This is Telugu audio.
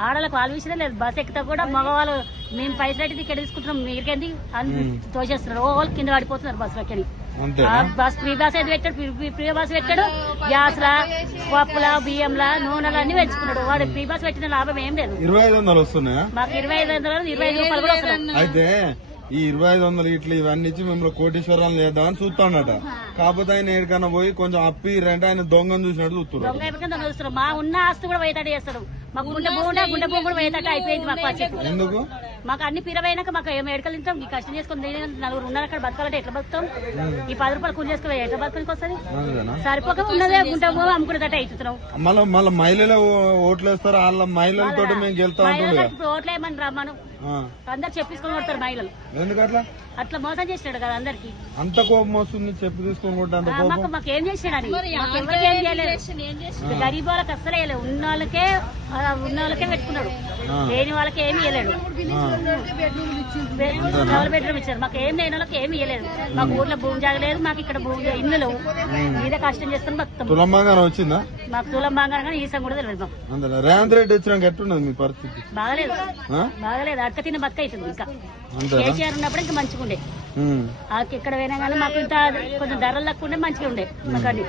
ఆడలకు వాళ్ళ విషయం లేదు. బస్ ఎక్కితే కూడా మగవాళ్ళు మేము పైసలు అయితే ఇక్కడ తీసుకుంటున్నాం. మీరికేంది అని తోచేస్తున్నారు ఓ వాళ్ళు కింద పడిపోతున్నారు బస్సులకి బస్ ఫ్రీ బస్ అయితే పెట్టాడు? ఫ్రీ- బస్ పెట్టాడు. గ్యాస్ లా పప్పులా బియ్యంలా నూనెలా అన్ని పెంచుకున్నాడు. వాడు ఫ్రీ బస్ పెట్టిన లాభం ఏం లేదు. ఇరవై ఐదు వందలు వస్తున్నాయా? మాకు ఇరవై ఐదు వందలు ఇరవై ఐదు రూపాయలు కూడా వస్తున్నాయి. అయితే ఈ ఇరవై ఐదు వందలు ఇట్లా ఇవన్నీ ఇచ్చి మిమ్మల్ని కోటేశ్వరాలు చేద్దామని చూస్తాడట కాకపోతే ఆయన ఎక్కడికన్నా పోయి కొంచెం అప్పి రెంటే ఆయన దొంగను చూసినట్టు చూస్తున్నారు దొంగ చూస్తున్నాడు. మా ఉన్న ఆస్తి కూడా పోయేటట్టు చేస్తాడు. మాకు గుండె ఉంటే గుండె కూడా పోయేటట్టు అయిపోయింది మాకు వచ్చేది ఎందుకు? మాకు అన్ని పిరవైనాక మాకు ఏం ఎడకలు తింటాం ఈ కష్టం చేసుకుని నలుగురు ఉన్నారు అక్కడ బతకాలంటే ఎట్లా బతుకుతాం? ఈ పది రూపాయలు కూలి చేసుకుని ఎట్లా బతకడానికి వస్తుంది? సరిపోక ఉన్నదే గుంటె అమ్ముకునేటట్టు అవుతున్నాం. మళ్ళీ మళ్ళీ మహిళలు ఓట్లు వేస్తారు వాళ్ళ మహిళలతో మేము గెలుతా ఇప్పుడు ఓట్లేమని రమ్మను అందరు చెప్పించుకొని కొడతారు మహిళలు. ఎందుకట్లా అట్లా? మోసం చేసినాడు కదా అందరికి. అంత కోపం వస్తుంది చెప్పి తీసుకొని మాకు మాకు ఏం ఏం చేయలేదు. గరీబ్ వాళ్ళకి అస్సలు వేయలేదు ఉన్న వాళ్ళకే ఉన్న వాళ్ళకే పెట్టుకున్నాడు. లేని వాళ్ళకి ఏమి ఇవ్వలేడు డబుల్ బెడ్రూమ్ ఇచ్చారు. మాకు ఏం లేని వాళ్ళకి ఏమి ఇవ్వలేదు మాకు ఊర్లో భూమి జాగలేదు మాకు ఇక్కడ భూమి ఇల్లు మీద కష్టం బతుకుతాం. తులంబంగారం వచ్చిందా? మాకు తులం బాగా ఈసం కూడా తెలియదు మాకు. రేవంత్ రెడ్డి వచ్చినాక ఎట్టున్నది మీ పరిస్థితి? బాగలేదు? బాగలేదు. అక్క తిన్న బతుక అవుతుంది ఇంకా. కేసీఆర్ ఉన్నప్పుడు ఇంకా మంచిగా ఉండే. ఇక్కడ పోయినా కానీ మాకు ఇంత కొంచెం ధరలు తక్కువ ఉండే మంచిగా ఉండే. మాకు.